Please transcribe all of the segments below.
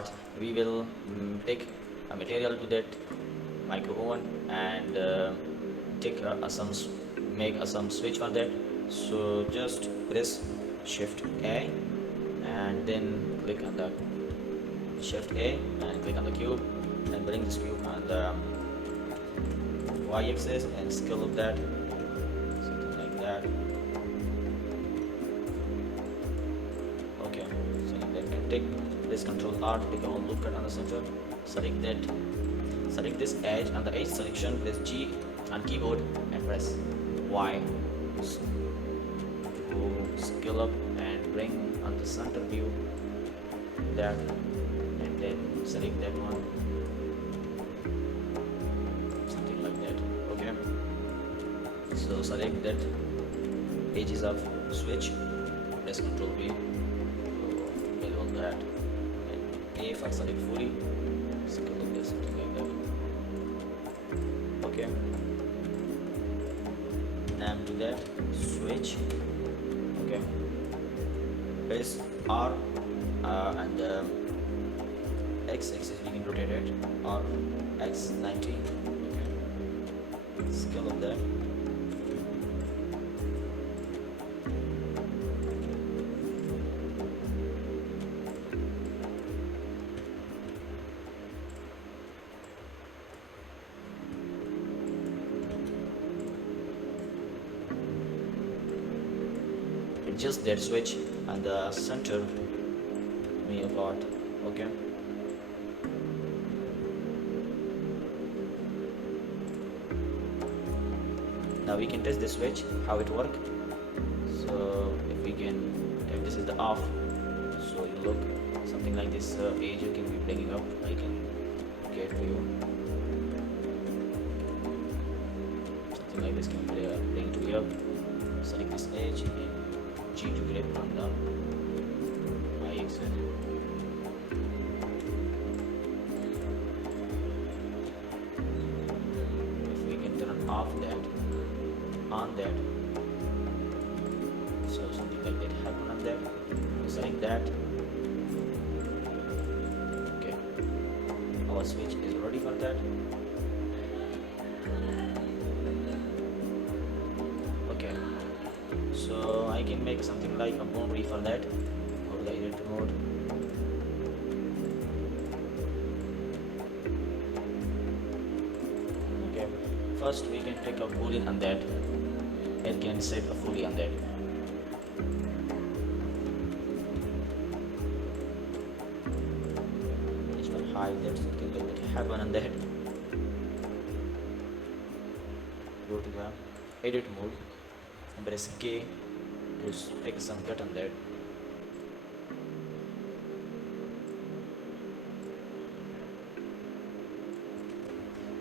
start, we will take a material to that micro oven and take make some switch for that. So just press shift A and then click on the shift A and click on the cube and bring this cube on the y-axis and scale up that, something like that. Okay, so that can take this control R to take a whole look at on the center. Select that, select this edge on the edge selection, press G on keyboard and press Y to scale up and bring on the center view that, and then select that one, something like that. Okay, so select that edges of switch, press Ctrl V to build on that, and A for select fully, scale up this, something like that. Okay, now to that switch. Okay, press R and x-axis we can rotate it, or x90. Okay, scale up that. Adjust that switch and the center me apart. Okay, now we can test this switch how it work. So if this is the off, so you look something like this edge you can be bringing up. I can get for you something like this, can bring to you up. Select this edge and G to grip on the y-axis. If we can turn off that, on that, so something like that happen on that. Select that. Okay, our switch is ready for that. Okay, so I can make something like a boundary for that. Go to the edit mode. Okay, first we can take a boolean on that. It can set a fully on that. This one hide that, something like that happen on that. Go to the edit mode and press K to take some cut on that.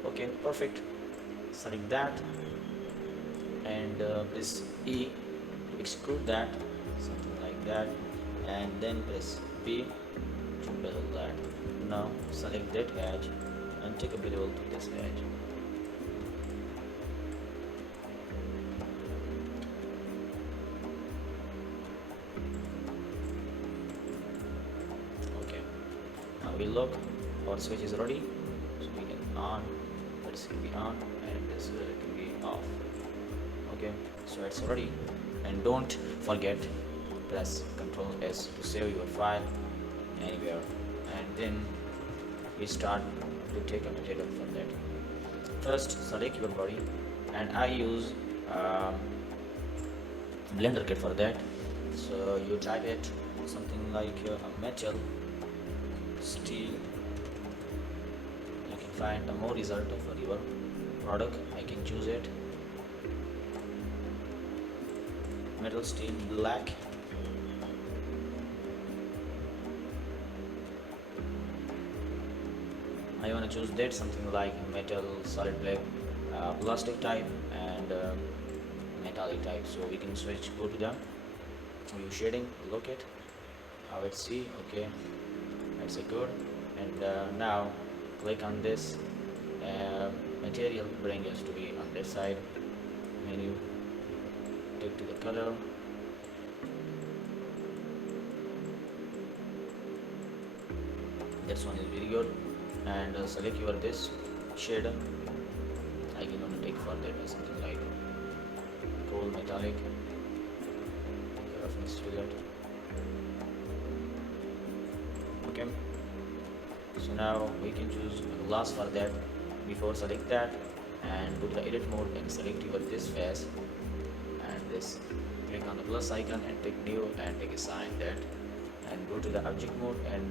Okay, perfect. Select that and press E to extrude that, something like that, and then press B to bevel that. Now select that edge and take a bevel to this edge. Okay, now we look, our switch is ready, so we can on, this can be on and this can be off. Okay, so it's ready, and don't forget press Ctrl S to save your file anywhere, and then we start to take a material from that. First select your body, and I use Blender kit for that. So you type it something like a metal, steel. You can find a more result of your product. I can choose it. Metal, steel, black. I want to choose that, something like metal, solid black, plastic type, and metallic type. So we can switch, go to the view shading, look at how it see. Okay, that's a good. And now click on this material, bring us to be on this side menu, take to the color, That one is very good. And select your this shader. I can only take for that something like gold metallic. Roughness to that. Okay. So now we can choose glass for that. Before select that and go to the edit mode and select your this face and this. Click on the plus icon and take new and take a sign that and go to the object mode and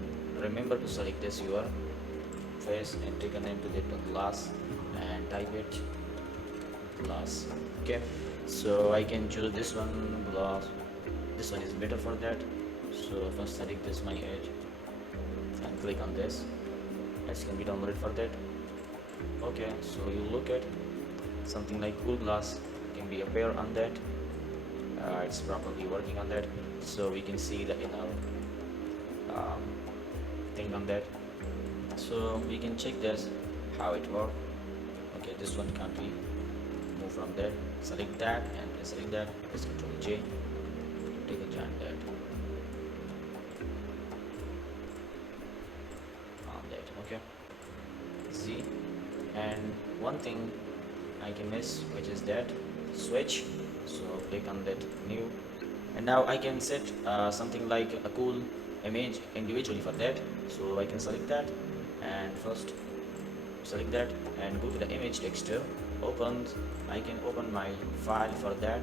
remember to select this your face and take a name to that glass and type it glass. Okay, so I can choose this one glass. This one is better for that. So first select this my edge and click on this. It can be downloaded for that. Okay, so you look at something like cool glass can be appear on that. It's properly working on that, so we can see the inner thing on that. So we can check this how it works. Okay, this one can't be move from there. Select that and select that. Press Ctrl J to take a giant that on that. Okay, Z. And one thing I can miss, which is that switch. So click on that new, and now I can set something like a cool image individually for that. So I can select that and first select that and go to the image texture. I can open my file for that,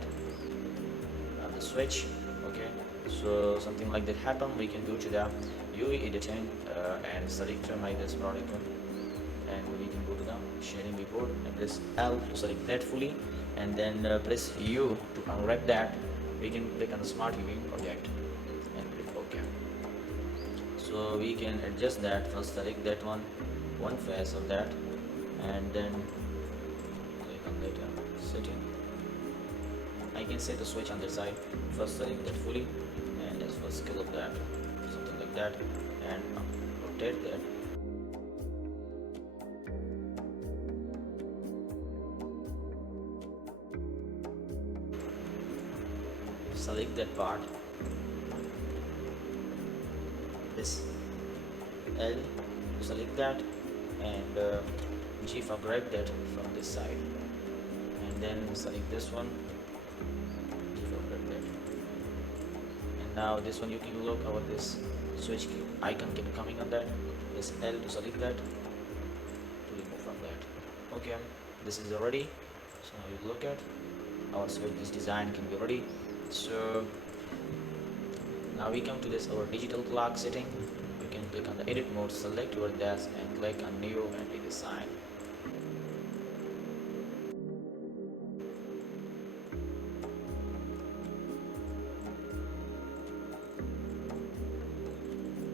the switch. Okay, so something like that happen. We can go to the UV editing and select my this product, and we can go to the shading report and press L to select that fully, and then press U to unwrap that. We can click on the smart UV project and click OK. So we can adjust that. First select that one face of that, and then click on that setting. I can set the switch on the side. First select that fully, and let's first scale up that, something like that, and rotate that. Select that part, this L to select that, and G for grab that from this side, and then select this one, G for grab that, and now this one you can look over this switch icon coming on that. This L to select that to remove from that. Okay, this is already. So now you look at our switch. This design can be ready. So now we come to this our digital clock setting. You can click on the edit mode, select your desk and click on new and redesign.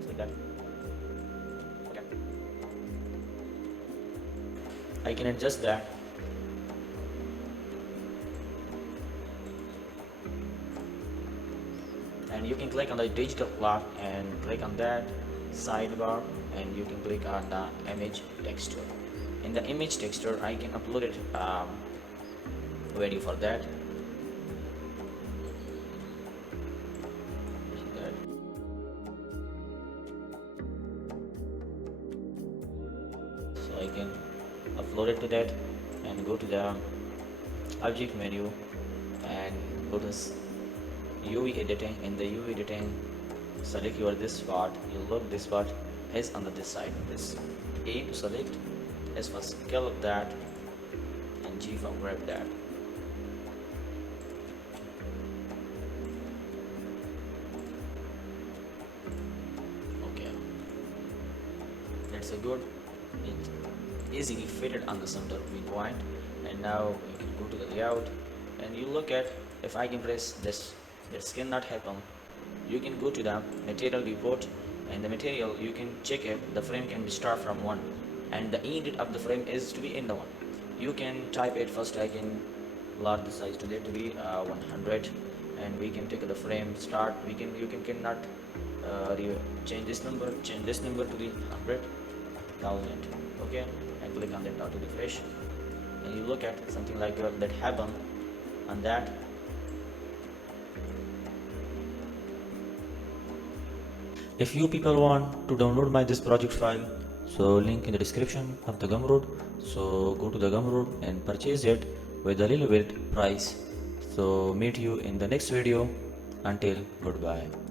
So that okay. I can adjust that. And you can click on the digital clock and click on that sidebar, and you can click on the image texture. In the image texture I can upload it ready for that. So I can upload it to that and go to the object menu and go to UV editing. In the UV editing, select your this part. You look this part is on this side. This A to select, S for scale up that, and G for grab that. Okay, that's a good. It easily fitted on the center point. And now you can go to the layout and you look at, if I can press this, this cannot happen. You can go to the material report, and the material you can check it. The frame can be start from 1 and the end of the frame is to be in the 1. You can type it first. I can large the size to that to be 100, and we can take the frame start. You cannot change this number to be 100,000. Okay, and click on that auto refresh, and you look at something like that happen on that. If you people want to download my this project file, so link in the description of the Gumroad. So go to the Gumroad and purchase it with a little bit price. So meet you in the next video. Until goodbye.